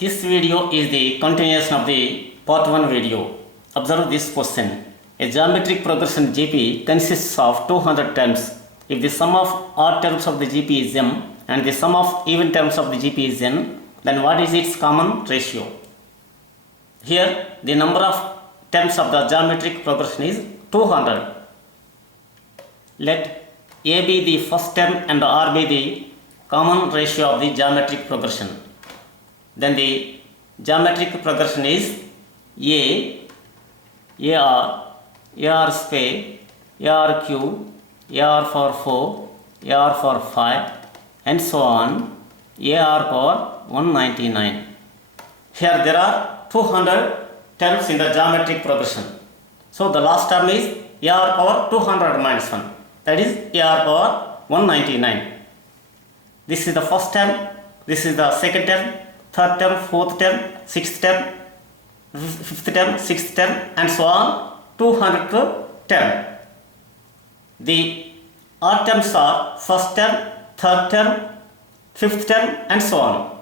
This video is the continuation of the part 1 video. Observe this question. A geometric progression GP consists of 200 terms. If the sum of odd terms of the GP is m and the sum of even terms of the GP is n, then what is its common ratio? Here the number of terms of the geometric progression is 200. Let A be the first term and R be the common ratio of the geometric progression. Then the geometric progression is A, AR, AR square, AR cube, AR for 4, AR for 5 and so on, AR power 199. Here there are 200 terms in the geometric progression. So the last term is AR power 200 minus 1. That is AR power 199. This is the first term, this is the second term, third term, fourth term, sixth term, fifth term, sixth term and so on, 200th term. The odd terms are first term, third term, fifth term and so on.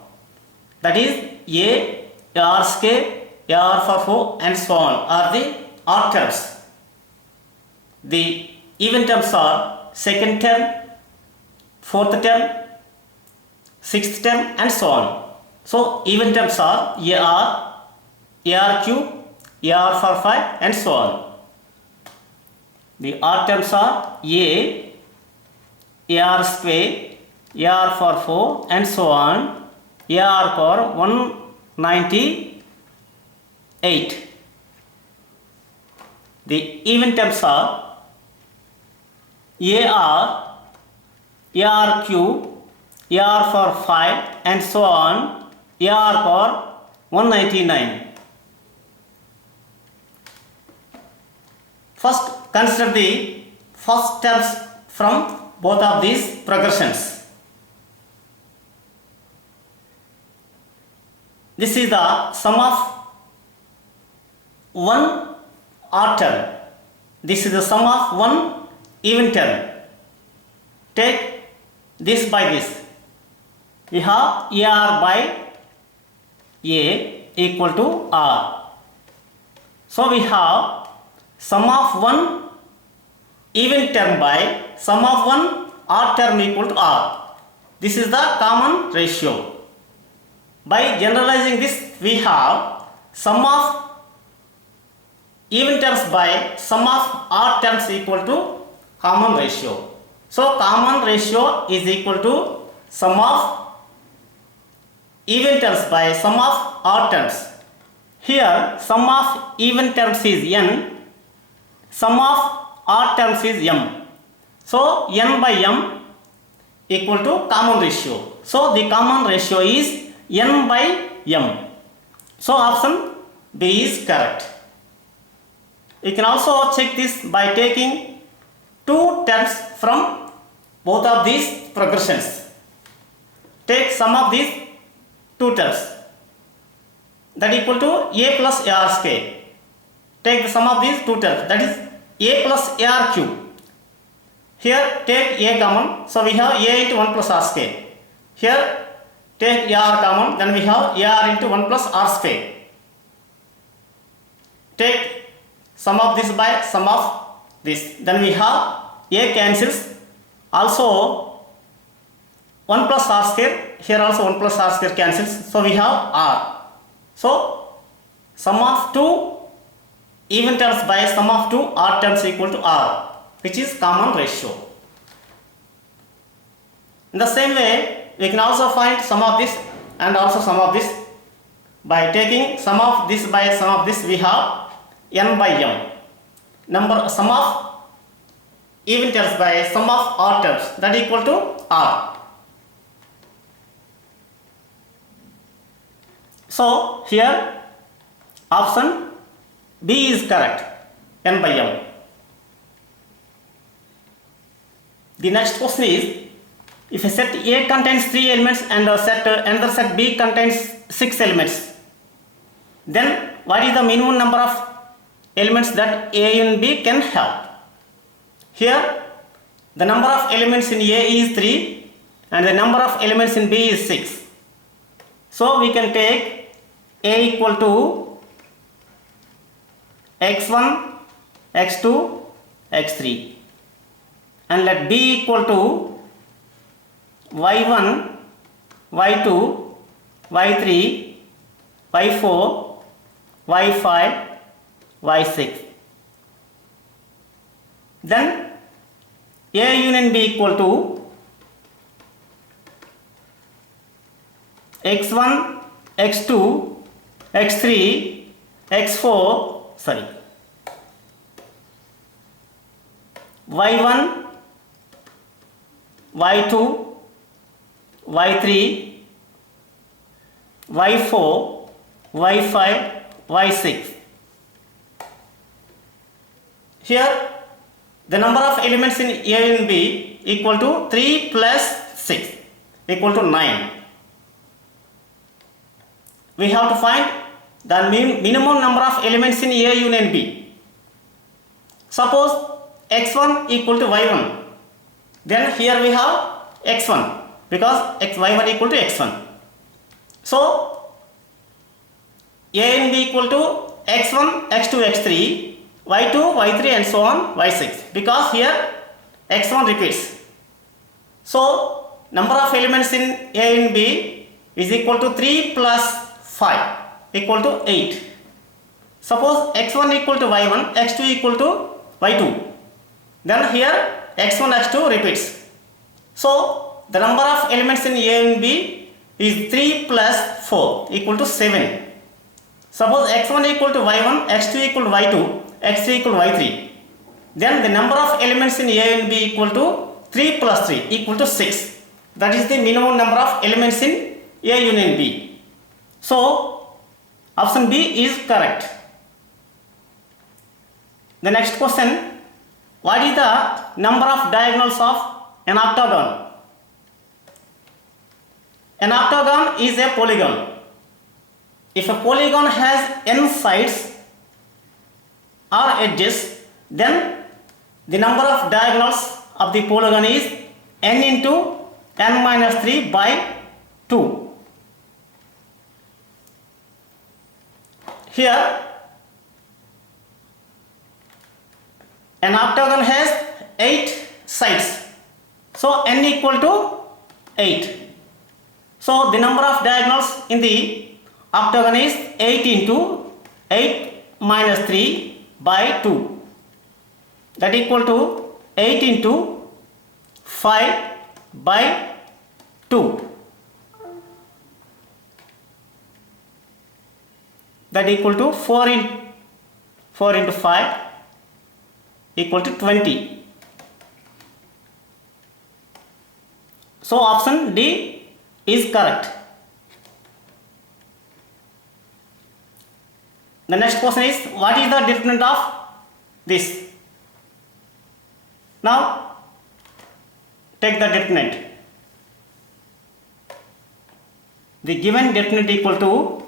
That is A, AR square, AR for 4 and so on are the odd terms. The even terms are second term, fourth term, sixth term and so on. So even terms are AR, AR cube, AR for 5 and so on. The odd terms are A, AR square, AR for 4 and so on, AR for 198. The even terms are AR, AR cube, AR for 5 and so on, AR for 199. First consider the first terms from both of these progressions. This is the sum of one odd term. This is the sum of one even term. Take this by this. We have AR by A equal to R. So we have sum of one even term by sum of one odd term equal to R. This is the common ratio. By generalizing this, we have sum of even terms by sum of odd terms equal to common ratio. So common ratio is equal to sum of even terms by sum of odd terms. Here sum of even terms is n, sum of odd terms is m. So n by m equal to common ratio. So the common ratio is n by m. So option B is correct. You can also check this by taking two terms from both of these progressions. Take sum of these two terms, that equal to A plus AR square. Take the sum of these two terms, that is A plus AR cube. Here take A common, so we have A into 1 plus R square. Here take AR common, then we have AR into 1 plus R square. Take sum of this by sum of this, then we have A cancels, also 1 plus R square, here also 1 plus R square cancels, so we have R. So sum of two even terms by sum of two odd terms equal to R, which is common ratio. In the same way, we can also find sum of this and also sum of this. By taking sum of this by sum of this, we have n by m. Sum of even terms by sum of odd terms, that equal to R. So here option B is correct, n by m. The next question is, if a set A contains 3 elements and another set B contains 6 elements, then what is the minimum number of elements that A and B can have? Here the number of elements in A is 3 and the number of elements in B is 6. So we can take A equal to x1, x2, x3, and let B equal to y1, y2, y3, y4, y5, y6. Then A union B equal to x1, x2, x3, x4, sorry, y1, y2, y3, y4, y5, y6. Here the number of elements in A and B equal to 3 plus 6 equal to 9. We have to find the minimum number of elements in A union B. Suppose x1 equal to y1, then here we have x1 because y1 equal to x1. So A and B equal to x1, x2, x3, y2, y3 and so on, y6, because here x1 repeats. So number of elements in A and B is equal to 3 plus 5 equal to 8. Suppose x1 equal to y1, x2 equal to y2, then here x1, x2 repeats. So the number of elements in A and B is 3 plus 4 equal to 7. Suppose x1 equal to y1, x2 equal to y2, x3 equal to y3, then the number of elements in A and B equal to 3 plus 3 equal to 6. That is the minimum number of elements in A union B. So option B is correct. The next question, what is the number of diagonals of an octagon? An octagon is a polygon. If a polygon has n sides or edges, then the number of diagonals of the polygon is n into n minus 3 by 2. Here an octagon has 8 sides, so n equal to 8. So the number of diagonals in the octagon is 8 into 8 minus 3 by 2, that equal to 8 into 5 by 2, that equal to 4 into 5 equal to 20. So option D is correct. The next question is, what is the determinant of this? Now take the determinant. The given determinant equal to,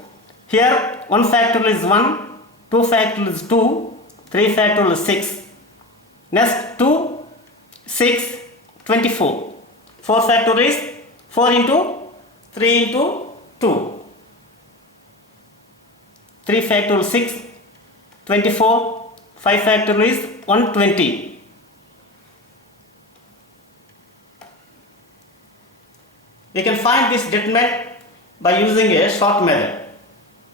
here 1 factorial is 1, 2 factorial is 2, 3 factorial is 6. Next 2, 6, 24. 4 factorial is 4 into 3 into 2. 3 factorial 6, 24, 5 factorial is 120. We can find this determinant by using a short method.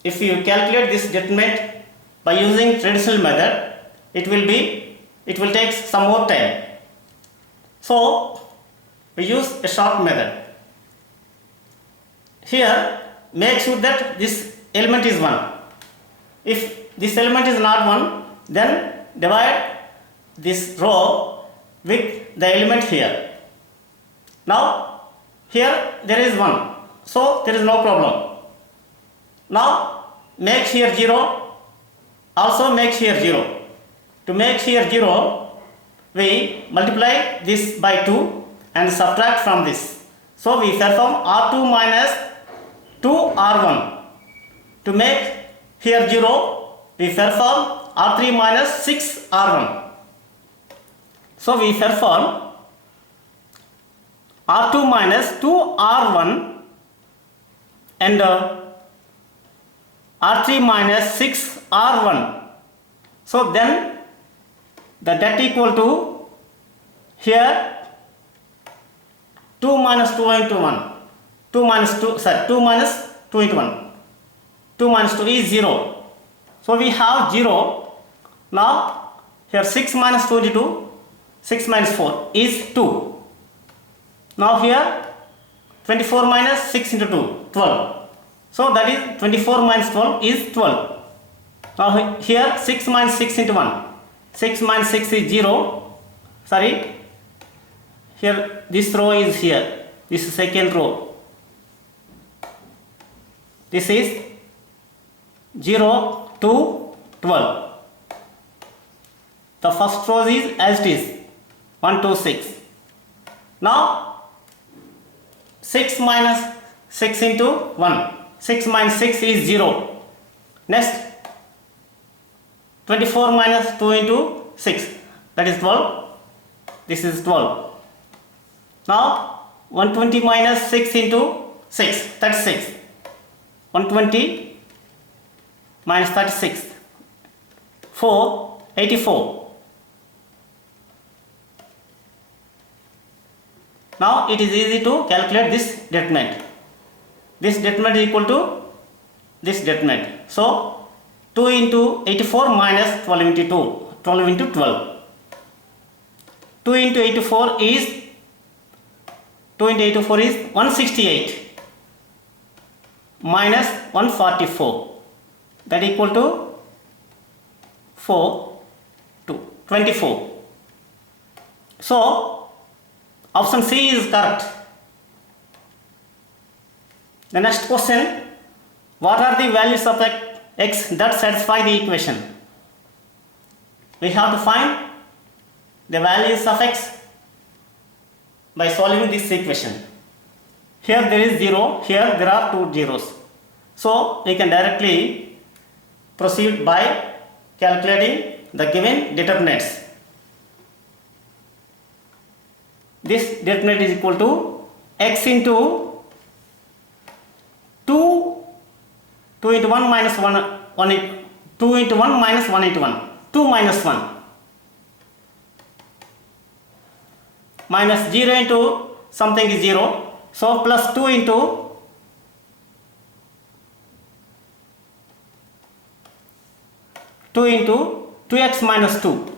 If you calculate this determinant by using traditional method, it will take some more time. So we use a short method. Here make sure that this element is 1. If this element is not 1, then divide this row with the element here. Now here there is 1, so there is no problem. Now make here 0, also make here 0. To make here 0, we multiply this by 2 and subtract from this. So we perform R2 minus 2R1. To make here 0, we perform R3 minus 6R1. So we perform R2 minus 2R1 and R3 minus 6 R1. So then the that equal to here 2 minus 2 into 1. 2 minus 2, sorry, 2 minus 2 into 1. 2 minus 2 is 0. So we have 0. Now here 6 minus 2 into 2, 6 minus 4 is 2. Now here 24 minus 6 into 2, 12. So that is 24 minus 12 is 12. Now here 6 minus 6 into 1. 6 minus 6 is 0. Sorry. Here this row is here. This is second row. This is 0 to 12. The first row is as it is 1 to 6. Now 6 minus 6 into 1. 6 minus 6 is 0. Next 24 minus 2 into 6, that is 12. This is 12. Now 120 minus 6 into 6, 36. 120 minus 36, 4, 84. Now it is easy to calculate this determinant. This determinant is equal to this determinant. So 2 into 84 minus 12 into 2, 12 into 12. 2 into 84 is 168 minus 144, that equal to 4 to 24. So option C is correct. The next question, what are the values of x that satisfy the equation? We have to find the values of x by solving this equation. Here there is 0, here there are 2 zeros. So we can directly proceed by calculating the given determinants. This determinant is equal to x into 2 into 1 minus 1, 2 into 1 minus 1 into 1, 2 minus 1, minus 0 into something is 0. So plus 2 into 2x minus 2.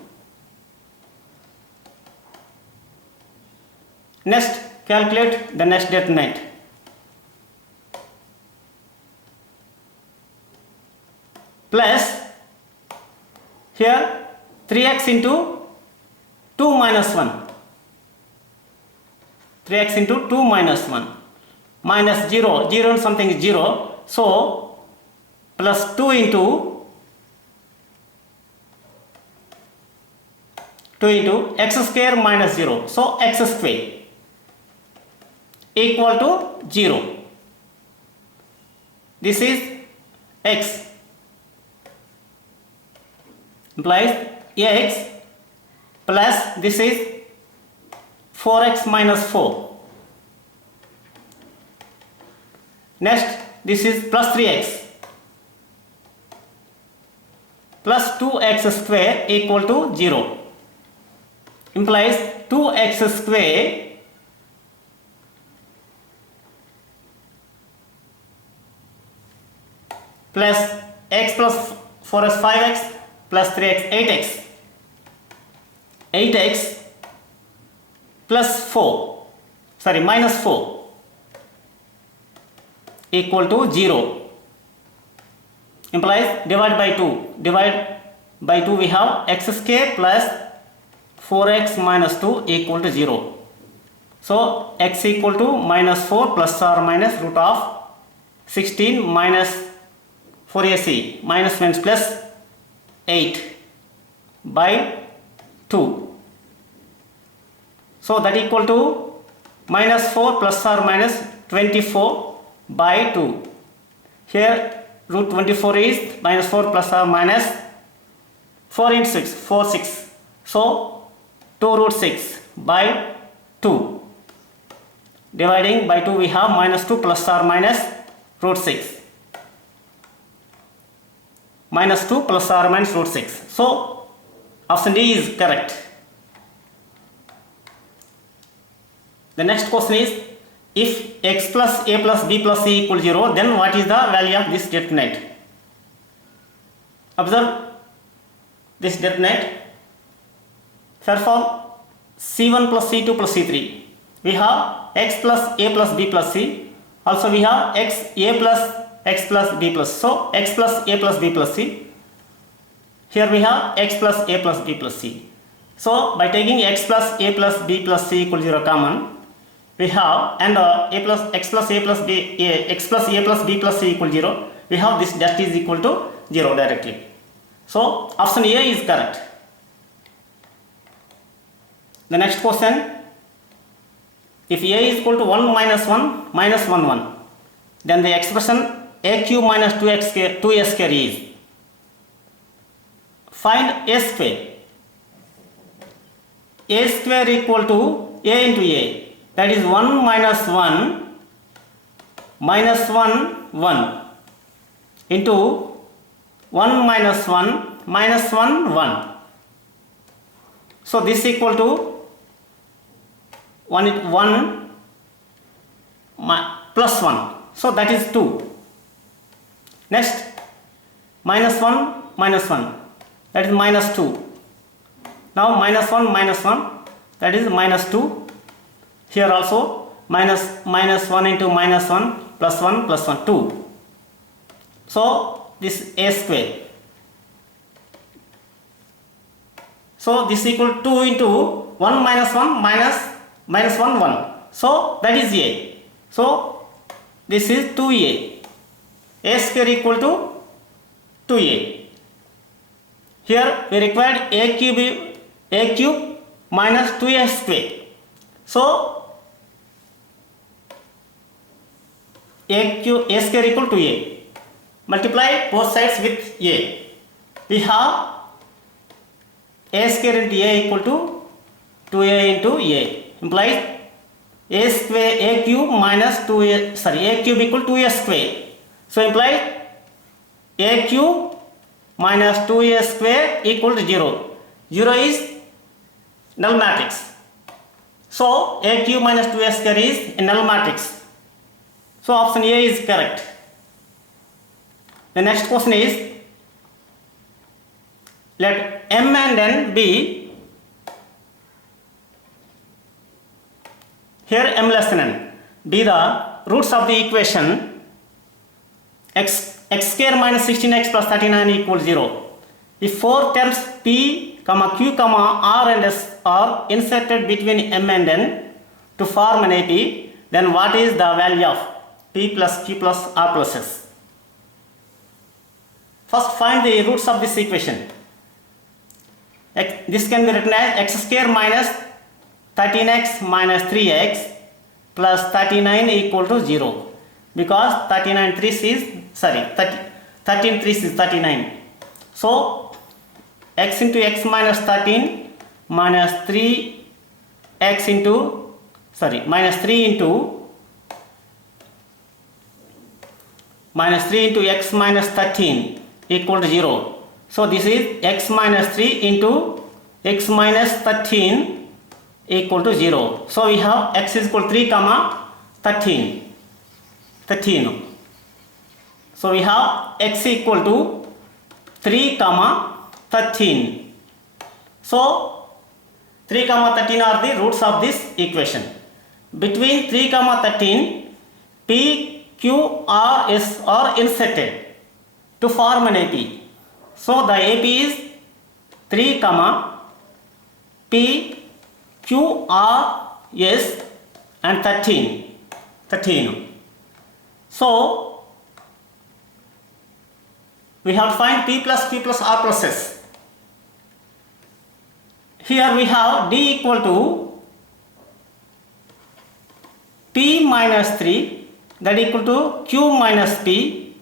Next, calculate the next determinant. Plus here 3x into 2 minus 1. 3x into 2 minus 1 minus 0, 0 and something is 0. So plus 2 into x square minus 0. So x square equal to 0. This is x implies x plus this is 4x minus 4. Next this is plus 3x plus 2x square equal to 0 implies 2x square plus x plus 4x 5x plus 3x 8x 8x plus 4, sorry, minus 4 equal to 0 implies divide by 2. Divide by 2 we have x square plus 4x minus 2 equal to 0. So x equal to minus 4 plus or minus root of 16 minus 4ac minus means plus 8 by 2. So that equal to minus 4 plus or minus 24 by 2. Here root 24 is minus 4 plus or minus 4 into 6, 4, 6. So 2 root 6 by 2. Dividing by 2 we have minus 2 plus or minus root 6. minus 2 plus or minus root 6. So option D is correct. The next question is, if x plus a plus b plus c equal 0, then what is the value of this determinant? Observe this determinant. Perform c1 plus c2 plus c3. We have x plus a plus b plus c. Also we have x a plus x plus b plus. So x plus a plus b plus c. Here we have x plus a plus b plus c. So by taking x plus a plus b plus c equal 0 common, we have, and a plus x plus a plus b x plus a plus b plus c equal 0. We have this dash is equal to 0 directly. So option A is correct. The next question, if a is equal to 1 minus 1 minus 1 1, then the expression a cube minus 2a square is, find a square. A square equal to a into a, that is 1 minus 1 minus 1 1 into 1 minus 1 minus 1 1. So this equal to 1 plus 1. So that is 2. Next, minus 1 minus 1, that is minus 2. Now minus 1 minus 1, that is minus 2. Here also minus 1 into minus 1 plus 1 plus 1, 2. So this a square. So this equal to 2 into 1 minus 1 minus 1 1. So that is a. So this is 2a. A square equal to 2a. Here we required a cube minus 2a square. So a square equal to a. Multiply both sides with a. We have a square into a equal to 2a into a. Implies a square a cube minus 2a, sorry, a cube equal to a square. So implies a cube minus 2a square equal to 0. 0 is null matrix. So a cube minus 2a square is a null matrix. So option A is correct. The next question is, let m and n be, here m less than n, be the roots of the equation x square minus 16x plus 39 equals 0. If 4 terms p, q, r and s are inserted between m and n to form an AP, then what is the value of p plus q plus r plus s? First find the roots of this equation. This can be written as x square minus 13x minus 3x plus 39 equal to 0, because 13 3 is 39. So x into x minus 13 minus 3x into minus 3 into x minus 13 equal to 0. So this is x minus 3 into x minus 13 equal to 0. So we have x is equal to 3 comma 13. So we have x equal to 3 comma 13. So 3 comma 13 are the roots of this equation. Between 3 comma 13, p, q, r, s are inserted to form an AP. So the AP is 3 comma p, q, r, s and 13. So we have to find p plus q plus r plus s. Here we have d equal to p minus 3, that equal to q minus p,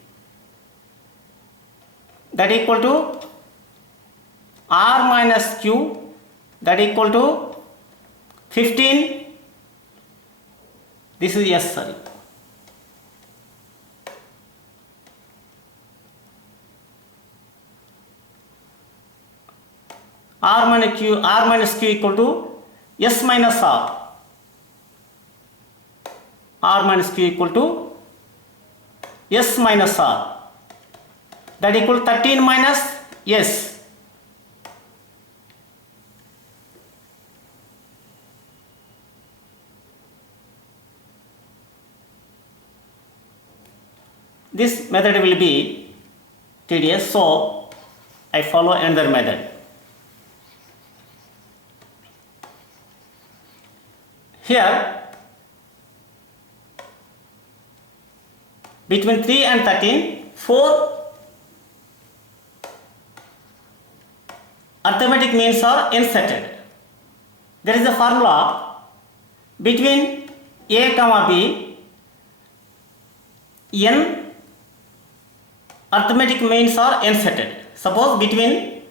that equal to r minus q, that equal to 15. This is yes, sorry. r minus q equal to s minus r minus q equal to s minus r, that equal 13 minus s. This method will be tedious, so I follow another method. Here between 3 and 13, 4 arithmetic means are inserted. There is a formula between a comma b, n arithmetic means are inserted. Suppose between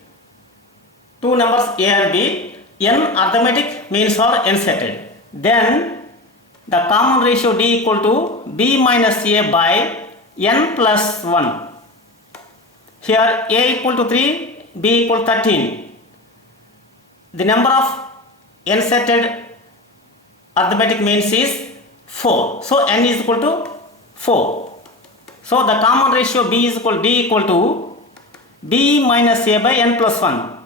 two numbers a and b, n arithmetic means are inserted. Then the common ratio d equal to b minus a by n plus 1. Here a equal to 3, b equal to 13. The number of inserted arithmetic means is 4. So n is equal to 4. So the common ratio b is equal d equal to b minus a by n plus 1.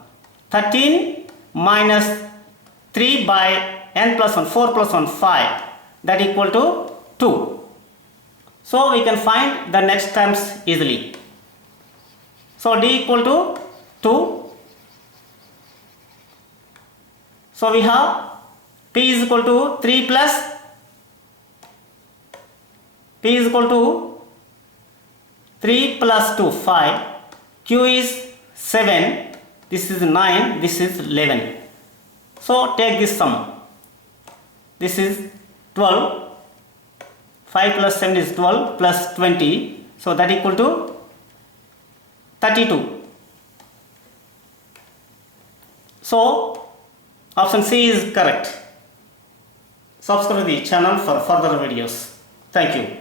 13 minus 3 by n plus 1, 4 plus 1, 5. That equal to 2. So we can find the next terms easily. So d equal to 2. So we have p is equal to 3 plus p is equal to 3 plus 2, 5. Q is 7. This is 9. This is 11. So take this sum. This is 12. 5 plus 7 is 12 plus 20. So that equal to 32. So option C is correct. Subscribe the channel for further videos. Thank you.